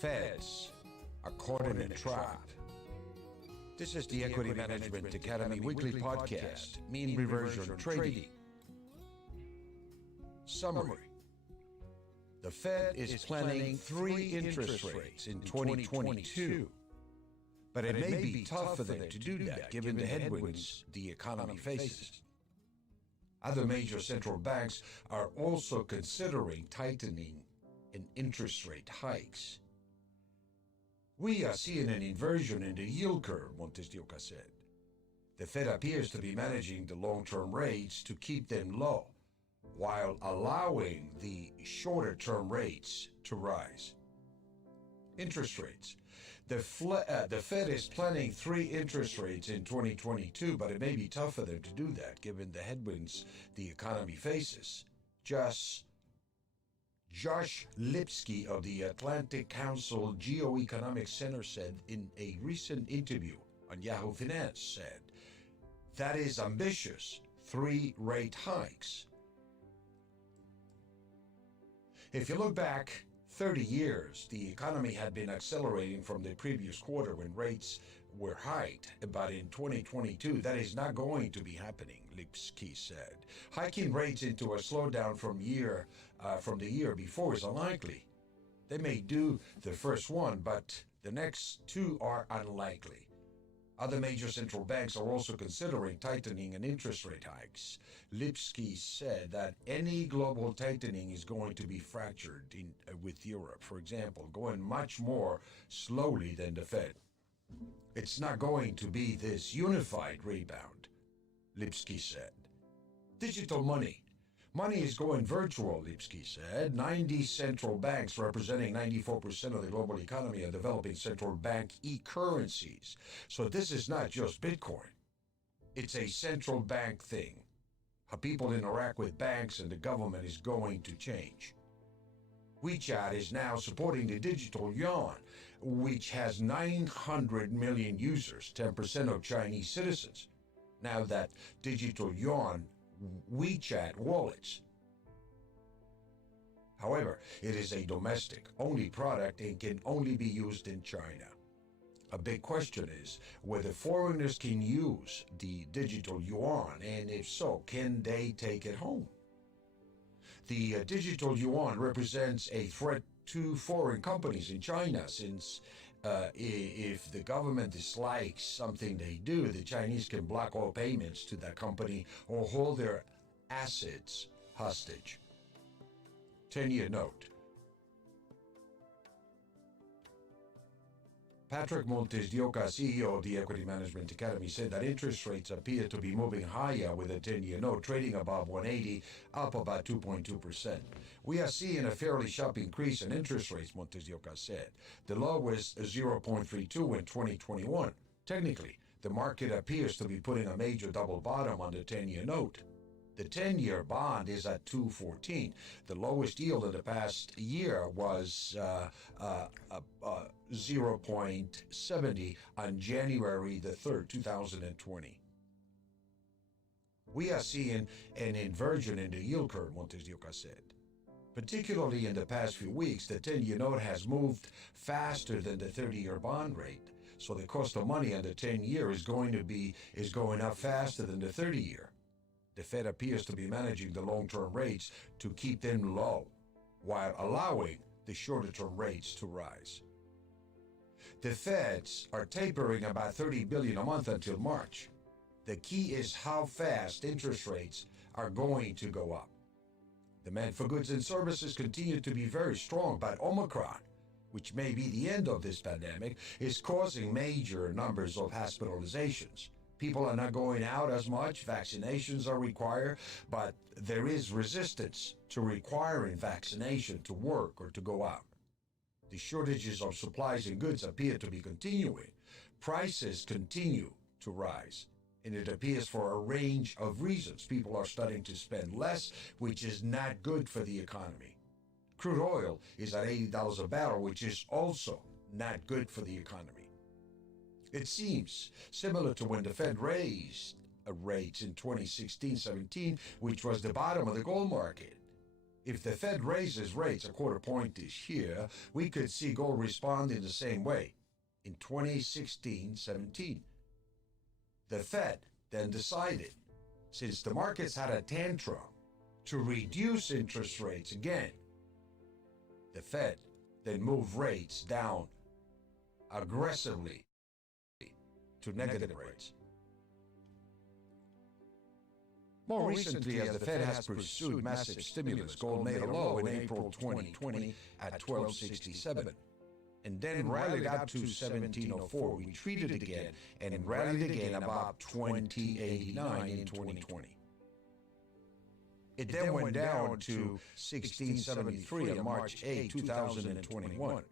Feds are caught in a trap. This is the Equity Management Academy weekly podcast, mean reversion trading. Summary. The Fed is planning 3 interest rates in 2022, but it may be tough for them to do that given the headwinds the economy faces. Other major central banks are also considering tightening in interest rate hikes. We are seeing an inversion in the yield curve, MontesDeOca said. The Fed appears to be managing the long-term rates to keep them low, while allowing the shorter-term rates to rise. Interest rates. The Fed is planning 3 interest rates in 2022, but it may be tough for them to do that given the headwinds the economy faces. Josh Lipsky of the Atlantic Council Geoeconomic Center said in a recent interview on Yahoo Finance said, that is ambitious, 3 rate hikes. If you look back 30 years, the economy had been accelerating from the previous quarter when rates were hiked, but in 2022, that is not going to be happening, Lipsky said. Hiking rates into a slowdown from the year before is unlikely. They may do the first one, but the next 2 are unlikely. Other major central banks are also considering tightening and interest rate hikes. Lipsky said that any global tightening is going to be fractured with Europe, for example, going much more slowly than the Fed. It's not going to be this unified rebound, Lipsky said. Digital money. Money is going virtual, Lipsky said. 90 central banks representing 94% of the global economy are developing central bank e-currencies. So this is not just Bitcoin. It's a central bank thing. How people interact with banks and the government is going to change. WeChat is now supporting the digital yuan, which has 900 million users, 10% of Chinese citizens. Now that digital yuan WeChat wallets. However, it is a domestic-only product and can only be used in China. A big question is whether foreigners can use the digital yuan, and if so, can they take it home? The digital yuan represents a threat to foreign companies in China, since if the government dislikes something they do, the Chinese can block all payments to that company or hold their assets hostage. 10-year note. Patrick MontesDeOca, CEO of the Equity Management Academy, said that interest rates appear to be moving higher with a 10-year note trading above 180, up about 2.2%. We are seeing a fairly sharp increase in interest rates, MontesDeOca said. The low was 0.32 in 2021. Technically, the market appears to be putting a major double bottom on the 10-year note. The 10-year bond is at 2.14. The lowest yield in the past year was 0.70 on January the 3rd, 2020. We are seeing an inversion in the yield curve, MontesDeOca said. Particularly in the past few weeks, the 10-year note has moved faster than the 30-year bond rate. So the cost of money on the 10-year is going up faster than the 30-year. The Fed appears to be managing the long-term rates to keep them low, while allowing the shorter-term rates to rise. The Feds are tapering about $30 billion a month until March. The key is how fast interest rates are going to go up. Demand for goods and services continue to be very strong, but Omicron, which may be the end of this pandemic, is causing major numbers of hospitalizations. People are not going out as much, vaccinations are required, but there is resistance to requiring vaccination to work or to go out. The shortages of supplies and goods appear to be continuing. Prices continue to rise, and it appears for a range of reasons. People are starting to spend less, which is not good for the economy. Crude oil is at $80 a barrel, which is also not good for the economy. It seems similar to when the Fed raised rates in 2016-17, which was the bottom of the gold market. If the Fed raises rates a quarter point this year, we could see gold respond in the same way in 2016-17. The Fed then decided, since the markets had a tantrum, to reduce interest rates again. The Fed then moved rates down aggressively to negative rates. More recently, as the Fed has pursued massive stimulus, gold made a low in April 2020 at 1267, and then rallied up to 1704, retreated again, and rallied again about 2089 in 2020. It then went down to 1673 on March 8, 2021,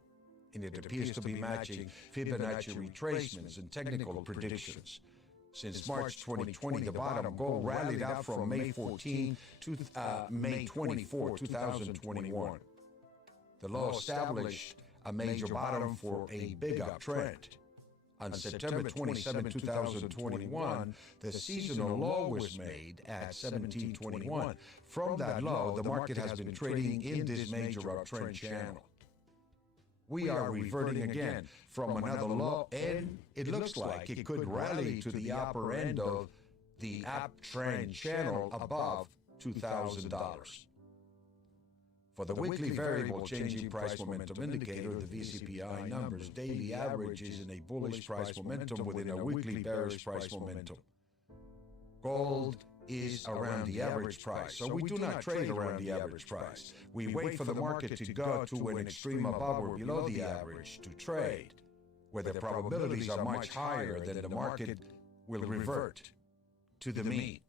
and it appears to be matching Fibonacci retracements and technical predictions. Since March 2020, the bottom, gold rallied out from May 14 to May 24, 2021. The low established a major bottom for a big uptrend. On September 27, 2021, the seasonal low was made at 1721. From that low, the market has been trading in this major uptrend channel. We are reverting again from another low, and it looks like it could rally to the upper end of the uptrend channel above $2,000. For the weekly variable changing price momentum indicator, the VCPI numbers, daily average is in a bullish price momentum within a weekly bearish price momentum. Gold is around the average price, so we do not trade around the average price. We wait for the market to go to an extreme above or below the average to trade, where the probabilities are much higher than the market will revert to the mean.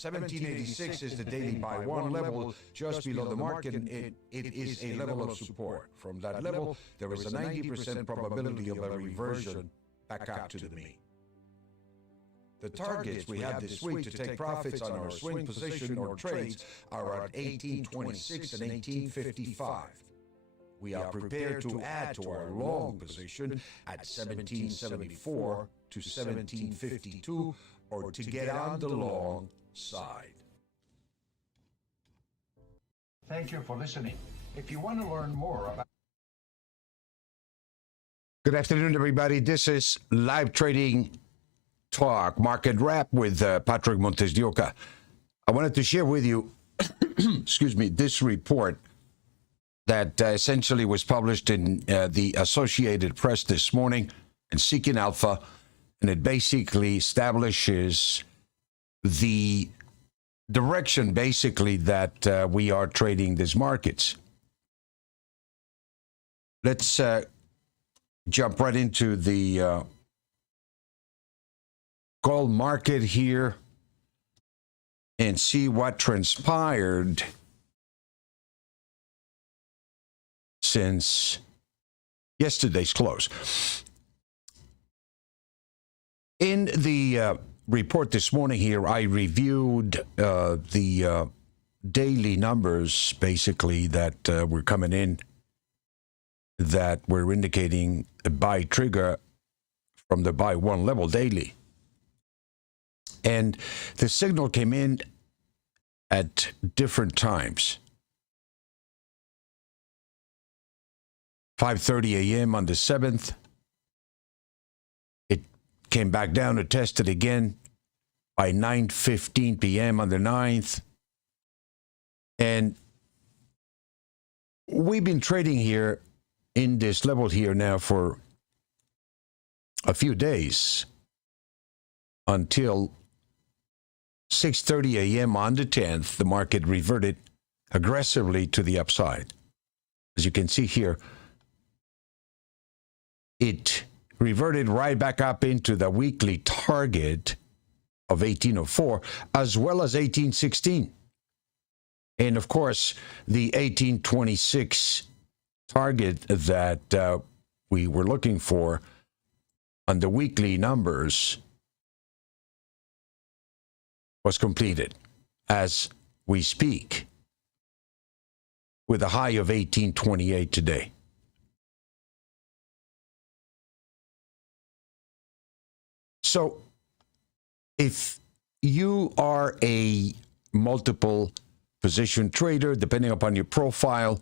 1786 is the daily buy one level just below the market, and it is a level of support. From that level, there is a 90% probability of a reversion back up to the mean. The targets we have this week to take profits on our swing position or trades are at 1826 and 1855. We are prepared to add to our long position at 1774 to 1752, or to get on the long side. Thank you for listening. If you want to learn more about... Good afternoon, everybody. This is Live Trading Talk Market Wrap with Patrick MontesDeOca. I wanted to share with you, excuse me, this report that essentially was published in the Associated Press this morning in Seeking Alpha, and it basically establishes the direction, basically, that we are trading these markets. Let's jump right into the gold market here and see what transpired since yesterday's close. In the report this morning here, I reviewed the daily numbers, basically, that were coming in, that were indicating a buy trigger from the buy one level daily. And the signal came in at different times. 5:30 a.m. on the 7th. It came back down to test it again by 9:15 p.m. on the 9th. And we've been trading here in this level here now for a few days until 6:30 a.m. on the 10th. The market reverted aggressively to the upside. As you can see here, it reverted right back up into the weekly target of 1804, as well as 1816. And of course, the 1826 target that we were looking for on the weekly numbers was completed as we speak, with a high of 1828 today. So if you are a multiple position trader, depending upon your profile,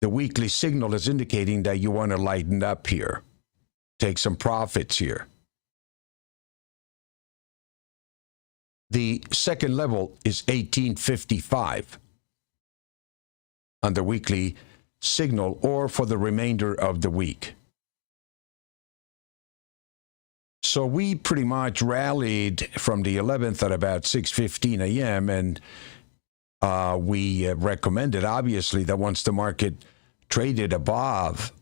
the weekly signal is indicating that you want to lighten up here, take some profits here. The second level is 1855 on the weekly signal or for the remainder of the week. So we pretty much rallied from the 11th at about 6:15 a.m. and we recommended, obviously, that once the market traded above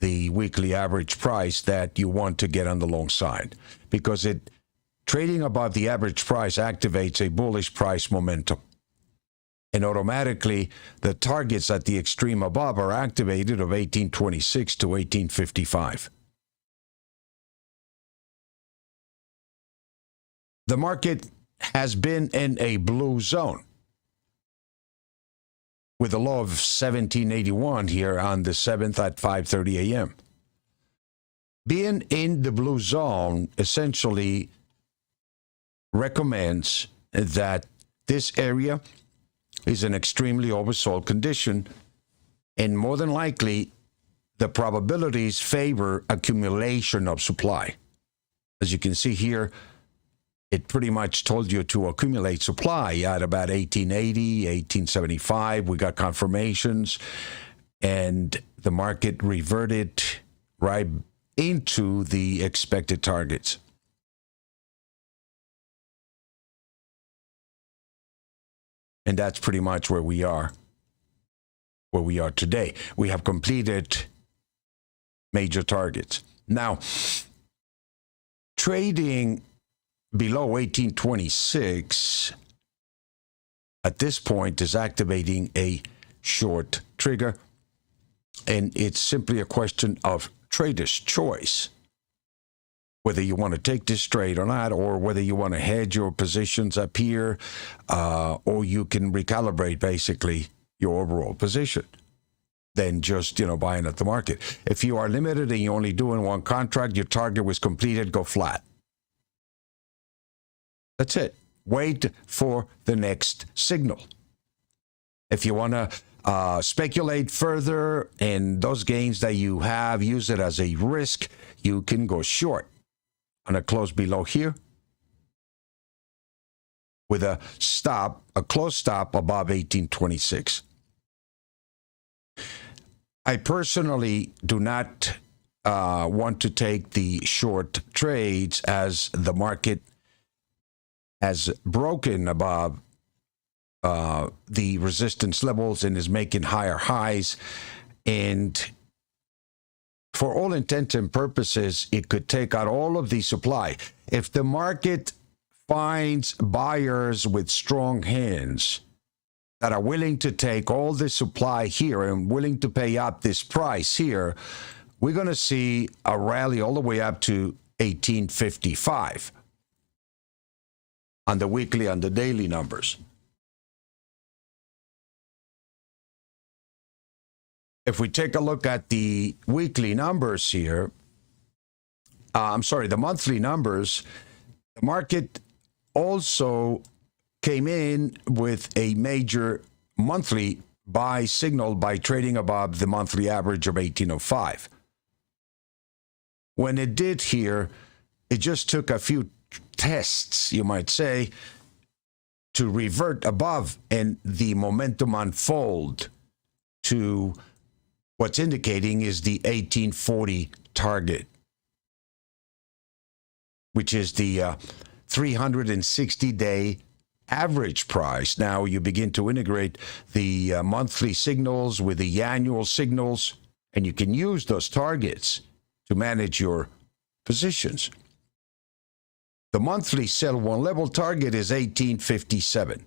the weekly average price, that you want to get on the long side, because trading above the average price activates a bullish price momentum. And automatically, the targets at the extreme above are activated of 1826 to 1855. The market has been in a blue zone with a low of 1781 here on the 7th at 5:30 a.m. Being in the blue zone essentially recommends that this area is an extremely oversold condition, and more than likely, the probabilities favor accumulation of supply. As you can see here, it pretty much told you to accumulate supply at about 1880, 1875. We got confirmations, and the market reverted right into the expected targets. And that's pretty much where we are today. We have completed major targets. Now, trading below 1826 at this point is activating a short trigger, and it's simply a question of trader's choice, whether you want to take this trade or not, or whether you want to hedge your positions up here, or you can recalibrate basically your overall position than just, buying at the market. If you are limited and you're only doing one contract, your target was completed, go flat. That's it. Wait for the next signal. If you want to speculate further and those gains that you have, use it as a risk, you can go short on a close below here with a close stop above 1826. I personally do not want to take the short trades as the market has broken above the resistance levels and is making higher highs. And for all intents and purposes, it could take out all of the supply. If the market finds buyers with strong hands that are willing to take all the supply here and willing to pay up this price here, we're going to see a rally all the way up to 1855 on the weekly, on the daily numbers. If we take a look at the weekly numbers here, the monthly numbers, the market also came in with a major monthly buy signal by trading above the monthly average of 1805. When it did here, it just took a few tests, you might say, to revert above and the momentum unfold to what's indicating is the 1840 target, which is the 360-day average price. Now you begin to integrate the monthly signals with the annual signals, and you can use those targets to manage your positions. The monthly sell one level target is 1857,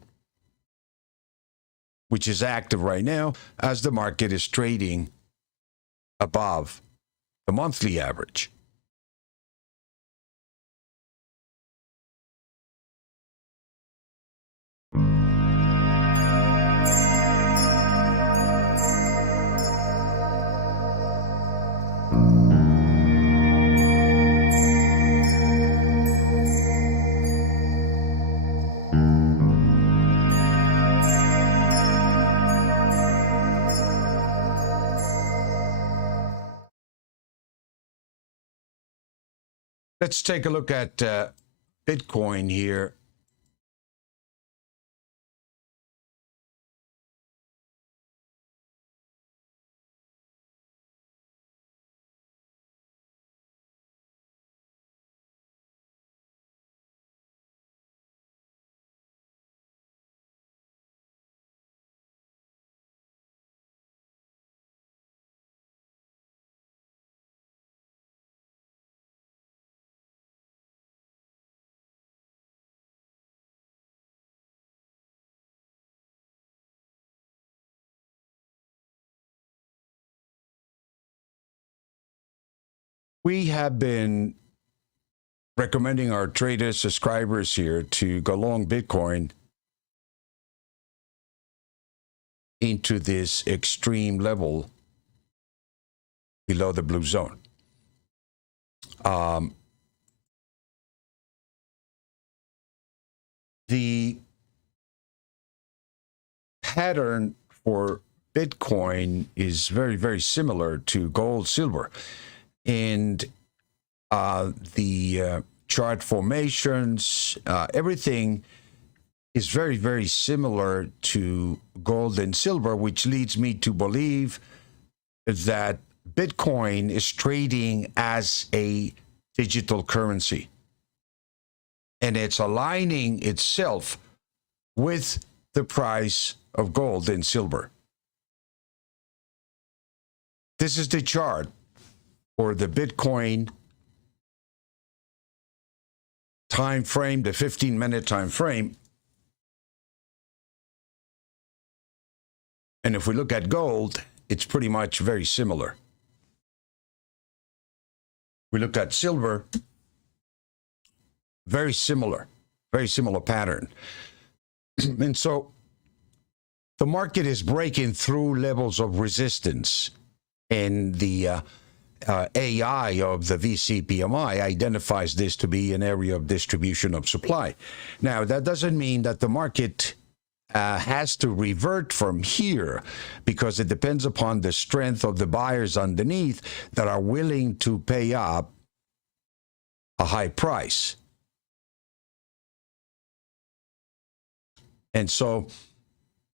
which is active right now as the market is trading above the monthly average. Let's take a look at Bitcoin here. We have been recommending our traders, subscribers here to go long Bitcoin into this extreme level below the blue zone. The pattern for Bitcoin is very, very similar to gold, silver. And the chart formations, everything is very, very similar to gold and silver, which leads me to believe that Bitcoin is trading as a digital currency. And it's aligning itself with the price of gold and silver. This is the chart for the Bitcoin time frame, the 15-minute time frame. And if we look at gold, it's pretty much very similar. We look at silver, very similar pattern. And so the market is breaking through levels of resistance, and the AI of the VCPMI identifies this to be an area of distribution of supply. Now, that doesn't mean that the market has to revert from here, because it depends upon the strength of the buyers underneath that are willing to pay up a high price. And so,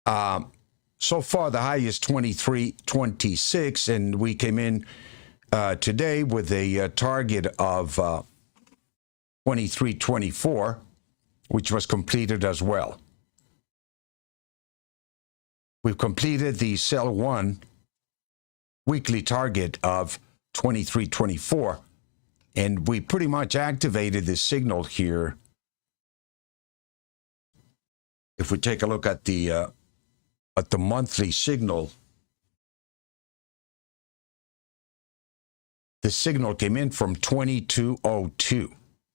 so far the high is 23.26, and we came in today with a target of 23.24, which was completed as well. We've completed the sell one weekly target of 23.24, and we pretty much activated this signal here. If we take a look at the monthly signal, the signal came in from 22.02,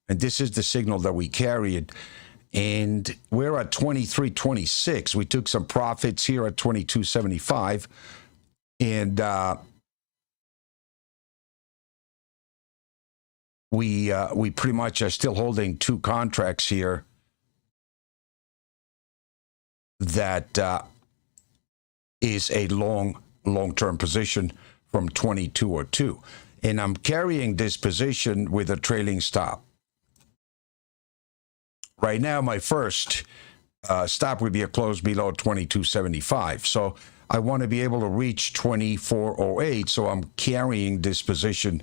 and this is the signal that we carried. And we're at 23.26. We took some profits here at 22.75, and we pretty much are still holding two contracts here that is a long-term position from 22.02, and I'm carrying this position with a trailing stop. Right now, my first stop would be a close below 22.75. So I want to be able to reach 24.08. So I'm carrying this position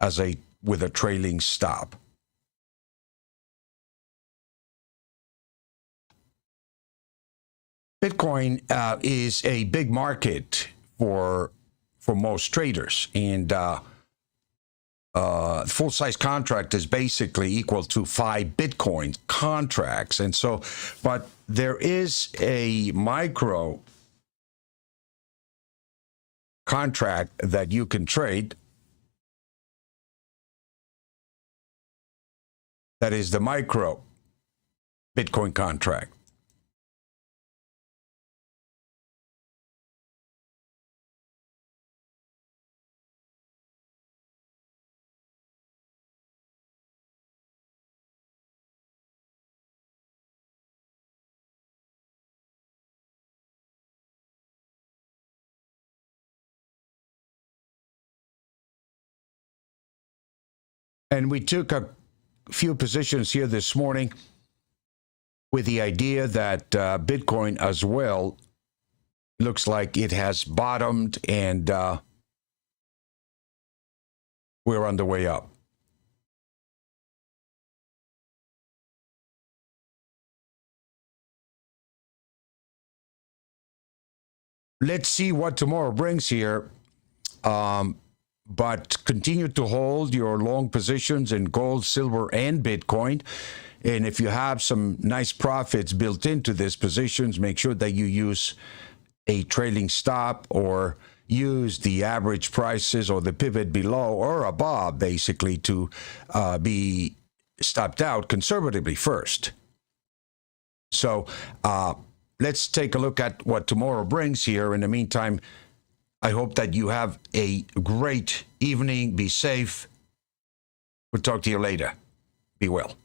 as with a trailing stop. Bitcoin is a big market for most traders, and full-size contract is basically equal to 5 Bitcoin contracts. And so, but there is a micro contract that you can trade. That is the micro Bitcoin contract. And we took a few positions here this morning with the idea that Bitcoin as well looks like it has bottomed and we're on the way up. Let's see what tomorrow brings here. But continue to hold your long positions in gold, silver, and Bitcoin. And if you have some nice profits built into these positions, make sure that you use a trailing stop or use the average prices or the pivot below or above, basically, to be stopped out conservatively first. So let's take a look at what tomorrow brings here. In the meantime, I hope that you have a great evening. Be safe. We'll talk to you later. Be well.